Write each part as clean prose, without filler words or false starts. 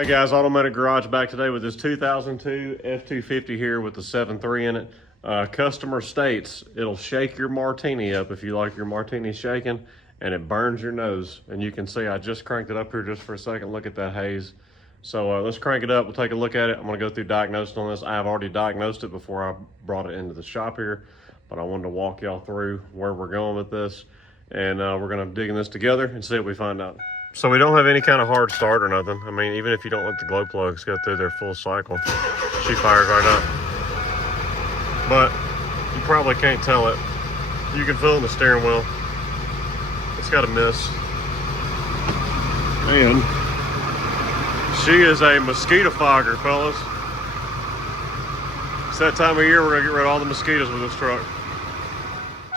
Hey guys, Automatic Garage back today with this 2002 F250 here with the 7.3 in it. Customer states it'll shake your martini up if you like your martini shaking, and it burns your nose. And you can see I just cranked it up here just for a second. Look at that haze. So let's crank it up. We'll take a look at it. I'm gonna go through diagnosing on this. I have already diagnosed it before I brought it into the shop here, but I wanted to walk y'all through where we're going with this. And we're gonna dig in this together and see what we find out. So we don't have any kind of hard start or nothing. I mean, even if you don't let the glow plugs go through their full cycle, she fires right up. But you probably can't tell it. You can feel it in the steering wheel. It's got a miss. And she is a mosquito fogger, fellas. It's that time of year we're gonna get rid of all the mosquitoes with this truck.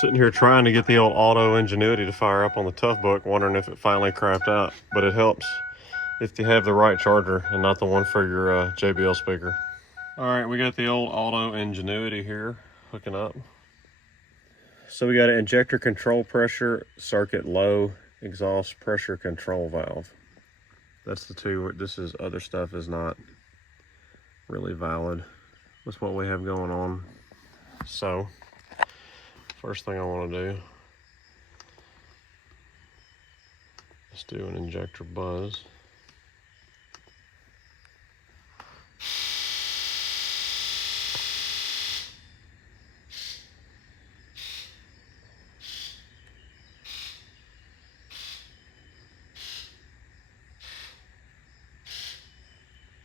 Sitting here trying to get the old auto Ingenuity to fire up on the Toughbook, wondering if it finally crapped out. But it helps if you have the right charger and not the one for your JBL speaker. All right, we got the old auto Ingenuity here hooking up. So we got an injector control pressure circuit low exhaust pressure control valve. That's the two. This is other stuff is not really valid with what we have going on. So first thing I want to do is do an injector buzz.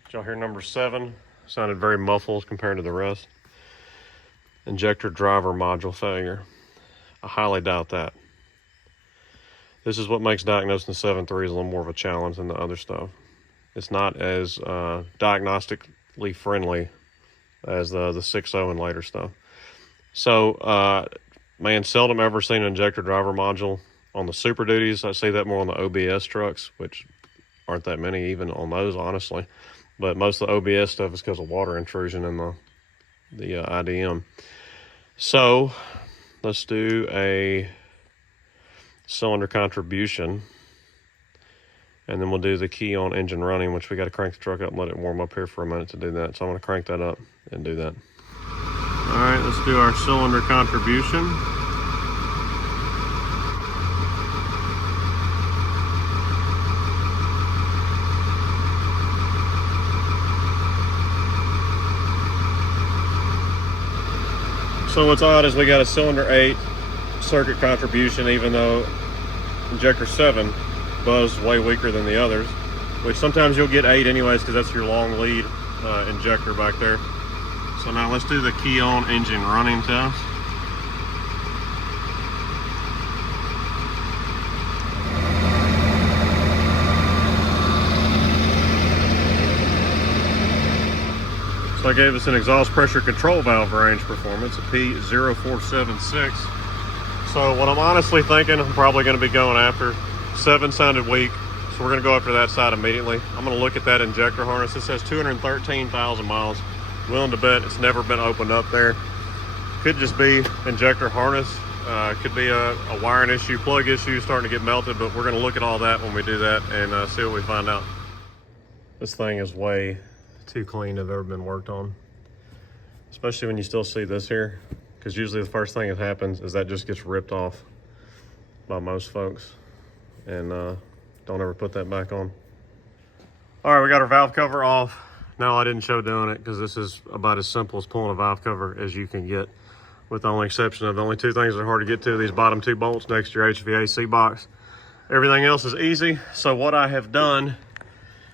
Did y'all hear number 7? Sounded very muffled compared to the rest. Injector driver module failure. I highly doubt that. This is what makes diagnosing the 7.3 a little more of a challenge than the other stuff. It's not as diagnostically friendly as the 6.0 and later stuff. So, man, seldom ever seen an injector driver module on the Super Duties. I see that more on the OBS trucks, which aren't that many even on those, honestly. But most of the OBS stuff is because of water intrusion in the IDM. So let's do a cylinder contribution, and then we'll do the key on engine running, which we got to crank the truck up and let it warm up here for a minute to do that. So I'm going to crank that up and do that. All right, let's do our cylinder contribution. So what's odd is we got a cylinder 8 circuit contribution, even though injector 7 buzzed way weaker than the others, which sometimes you'll get 8 anyways because that's your long lead injector back there. So now let's do the key on engine running test. So I gave us an exhaust pressure control valve range performance, a P0476. So what I'm honestly thinking, I'm probably going to be going after 7 sounded weak, so we're going to go after that side immediately. I'm going to look at that injector harness. It says 213,000 miles. Willing to bet it's never been opened up there. Could just be injector harness. Could be a wiring issue, plug issue starting to get melted, but we're going to look at all that when we do that and see what we find out. This thing is way too clean to have ever been worked on, especially when you still see this here, because usually the first thing that happens is that just gets ripped off by most folks, and don't ever put that back on. All right, we got our valve cover off. No, I didn't show doing it because this is about as simple as pulling a valve cover as you can get, with the only exception of the only 2 things that are hard to get to, these bottom 2 bolts next to your HVAC box. Everything else is easy. So what I have done,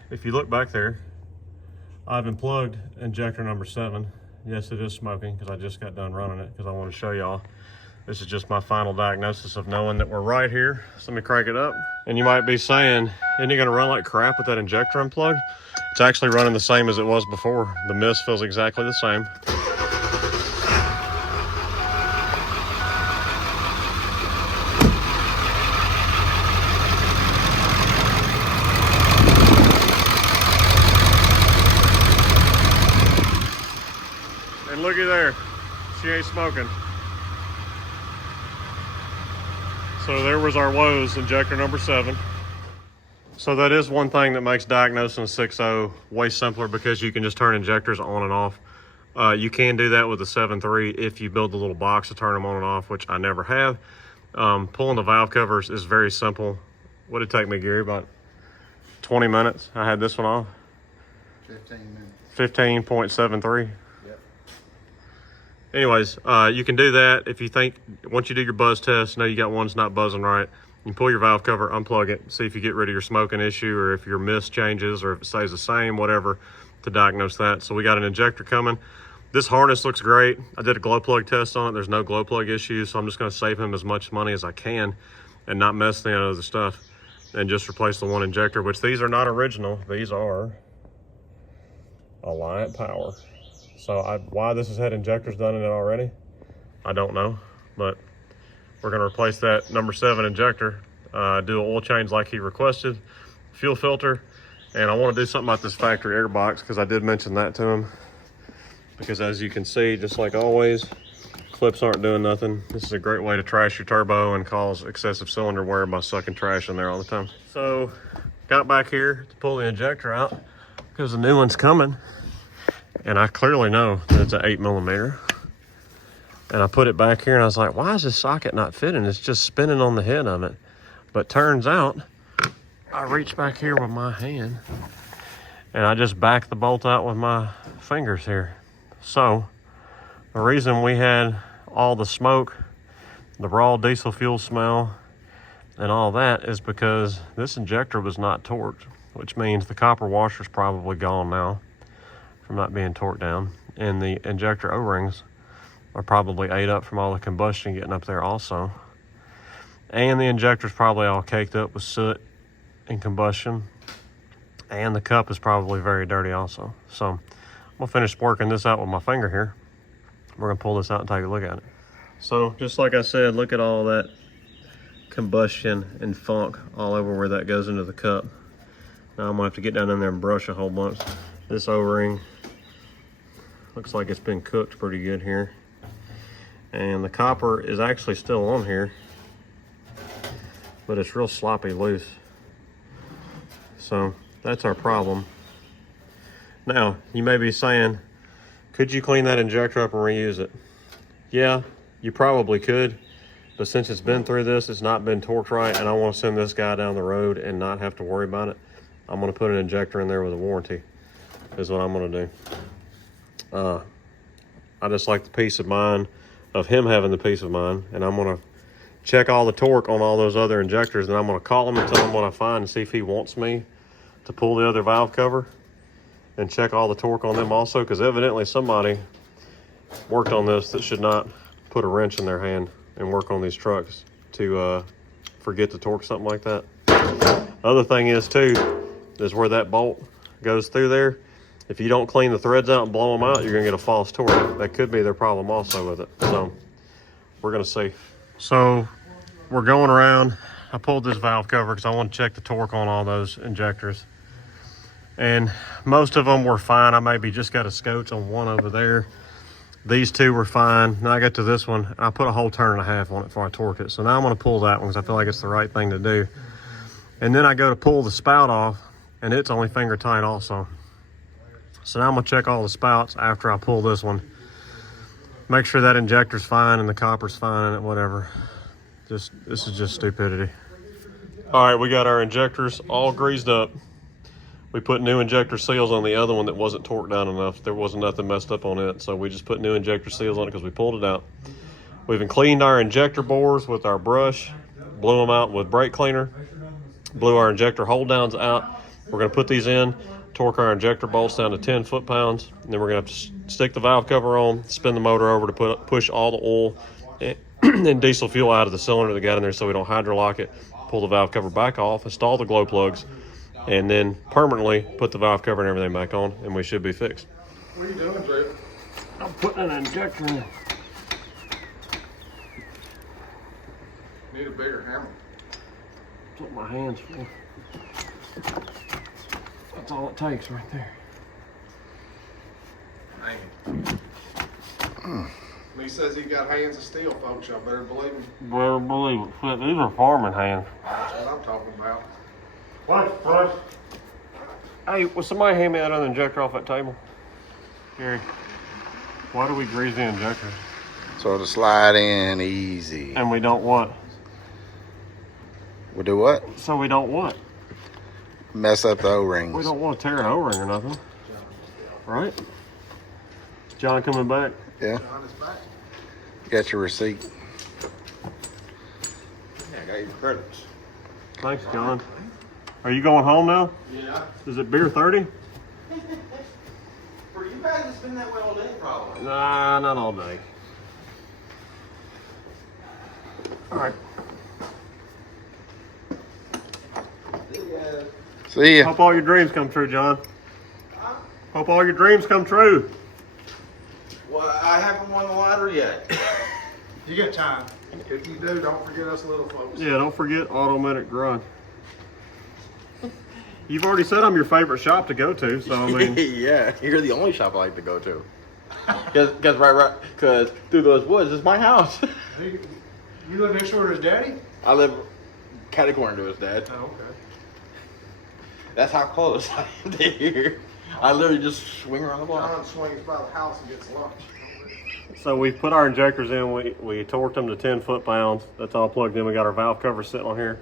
if you look back there, I've unplugged injector number 7. Yes, it is smoking because I just got done running it because I want to show y'all. This is just my final diagnosis of knowing that we're right here. So let me crank it up. And you might be saying, isn't it going to run like crap with that injector unplugged? It's actually running the same as it was before. The mist feels exactly the same. And looky there, she ain't smoking. So there was our woes, injector number 7. So that is one thing that makes diagnosing a 6.0 way simpler, because you can just turn injectors on and off. You can do that with a 7.3 if you build a little box to turn them on and off, which I never have. Pulling the valve covers is very simple. What did it take me, Gary? About 20 minutes. I had this one off. 15 minutes. 15.73. Yep. Anyways, you can do that if you think, once you do your buzz test, know you got one that's not buzzing right, you can pull your valve cover, unplug it, see if you get rid of your smoking issue, or if your mist changes, or if it stays the same, whatever, to diagnose that. So we got an injector coming. This harness looks great. I did a glow plug test on it. There's no glow plug issues, so I'm just gonna save him as much money as I can and not mess any other stuff, and just replace the one injector, which these are not original. These are Alliant Power. So why this has had injectors done in it already, I don't know, but we're gonna replace that number 7 injector, do an oil change like he requested, fuel filter, and I wanna do something about this factory air box, because I did mention that to him. Because as you can see, just like always, clips aren't doing nothing. This is a great way to trash your turbo and cause excessive cylinder wear by sucking trash in there all the time. So, got back here to pull the injector out, because the new one's coming. And I clearly know that it's an 8mm. And I put it back here and I was like, why is this socket not fitting? It's just spinning on the head of it. But turns out, I reached back here with my hand and I just backed the bolt out with my fingers here. So, the reason we had all the smoke, the raw diesel fuel smell, and all that is because this injector was not torqued, which means the copper washer's probably gone now from not being torqued down. And the injector O-rings are probably ate up from all the combustion getting up there also. And the injector's probably all caked up with soot and combustion. And the cup is probably very dirty also. So I'm gonna finish working this out with my finger here. We're gonna pull this out and take a look at it. So just like I said, look at all that combustion and funk all over where that goes into the cup. Now I'm gonna have to get down in there and brush a whole bunch. This O-ring looks like it's been cooked pretty good here. And the copper is actually still on here, but it's real sloppy loose. So that's our problem. Now, you may be saying, could you clean that injector up and reuse it? Yeah, you probably could, but since it's been through this, it's not been torqued right, and I want to send this guy down the road and not have to worry about it. I'm going to put an injector in there with a warranty, is what I'm going to do. I just like the peace of mind of him having the peace of mind, and I'm going to check all the torque on all those other injectors, and I'm going to call him and tell him what I find and see if he wants me to pull the other valve cover and check all the torque on them also, because evidently somebody worked on this that should not put a wrench in their hand and work on these trucks to forget to torque something like that. Other thing is too, is where that bolt goes through there. If you don't clean the threads out and blow them out, you're gonna get a false torque. That could be their problem also with it. So we're gonna see. So we're going around. I pulled this valve cover because I want to check the torque on all those injectors. And most of them were fine. I maybe just got a scotch on one over there. These two were fine. Now I got to this one. I put a whole turn and a half on it before I torqued it. So now I'm gonna pull that one because I feel like it's the right thing to do. And then I go to pull the spout off and it's only finger tight also. So now I'm gonna check all the spouts after I pull this one. Make sure that injector's fine and the copper's fine and whatever. This is just stupidity. All right, we got our injectors all greased up. We put new injector seals on the other one that wasn't torqued down enough. There wasn't nothing messed up on it, so we just put new injector seals on it because we pulled it out. We've cleaned our injector bores with our brush, blew them out with brake cleaner, blew our injector hold downs out. We're gonna put these in, torque our injector bolts down to 10 foot-pounds, and then we're gonna have to stick the valve cover on, spin the motor over to push all the oil and diesel fuel out of the cylinder that got in there so we don't hydrolock it, pull the valve cover back off, install the glow plugs, and then permanently put the valve cover and everything back on, and we should be fixed. What are you doing, Drew? I'm putting an injector in. Need a bigger hammer. That's what my hands for. That's all it takes right there. Dang. He says he got hands of steel, folks. Y'all better believe him. Better believe it. These are farming hands. That's what I'm talking about. What? Hey, will somebody hand me that other injector off that table? Gary, why do we grease the injectors? So to slide in easy. And we don't want. We do what? So we don't want. Mess up the O-rings. We don't want to tear an O-ring or nothing. Right? Is John coming back? Yeah. John is back. Got your receipt. Yeah, I got your credits. Thanks, John. Are you going home now? Yeah. Is it beer 30? For you guys, it's been that way all day, probably. Nah, not all day. All right. See ya. Hope all your dreams come true, John. Hope all your dreams come true. Well, I haven't won the lottery yet. You got time. If you do, don't forget us little folks. Yeah, don't forget Automatic Garage. You've already said I'm your favorite shop to go to, so I mean, Yeah, you're the only shop I like to go to. Cause through those woods is my house. You live next door to his daddy? I live catty corner to his dad. Oh, okay. That's how close I am to here. I literally just swing around the block. John swings by the house and gets lunch. so we put our injectors in. We torqued them to 10 foot-pounds. That's all plugged in. We got our valve cover sitting on here.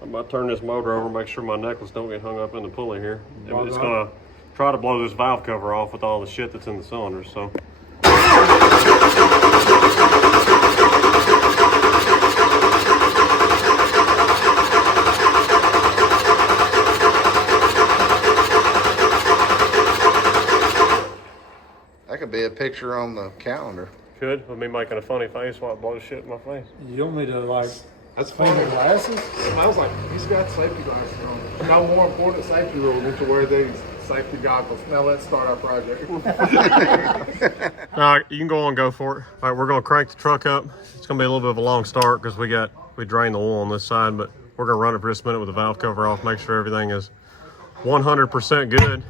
I'm about to turn this motor over, make sure my necklace don't get hung up in the pulley here. It's gonna try to blow this valve cover off with all the shit that's in the cylinders. So. That could be a picture on the calendar. Could, with me making a funny face while it blows shit in my face. You want me to like That's clean the glasses? Smells like he's got safety glasses on. No more important safety rule than to wear these safety goggles. Now let's start our project. All right, you can go on and go for it. All right, we're gonna crank the truck up. It's gonna be a little bit of a long start because we drained the oil on this side, but we're gonna run it for just a minute with the valve cover off, make sure everything is 100% good.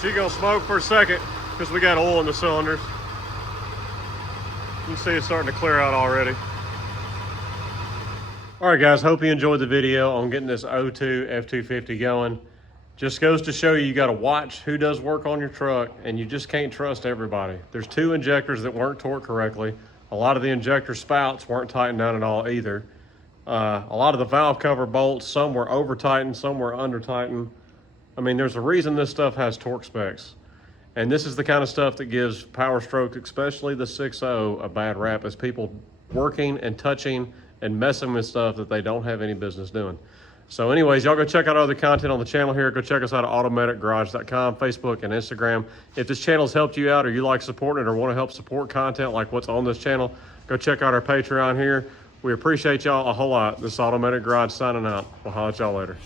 She gonna smoke for a second because we got oil in the cylinders. You can see it's starting to clear out already. All right, guys, hope you enjoyed the video on getting this O2 F250 going. Just goes to show you, you gotta watch who does work on your truck, and you just can't trust everybody. There's 2 injectors that weren't torqued correctly. A lot of the injector spouts weren't tightened down at all either. A lot of the valve cover bolts, some were over tightened, some were under tightened. I mean, there's a reason this stuff has torque specs. And this is the kind of stuff that gives Power Stroke, especially the 6.0, a bad rap, is people working and touching and messing with stuff that they don't have any business doing. So anyways, y'all go check out other content on the channel here. Go check us out at automaticgarage.com, Facebook, and Instagram. If this channel's helped you out or you like supporting it or want to help support content like what's on this channel, go check out our Patreon here. We appreciate y'all a whole lot. This is Automatic Garage signing out. We'll holler at y'all later.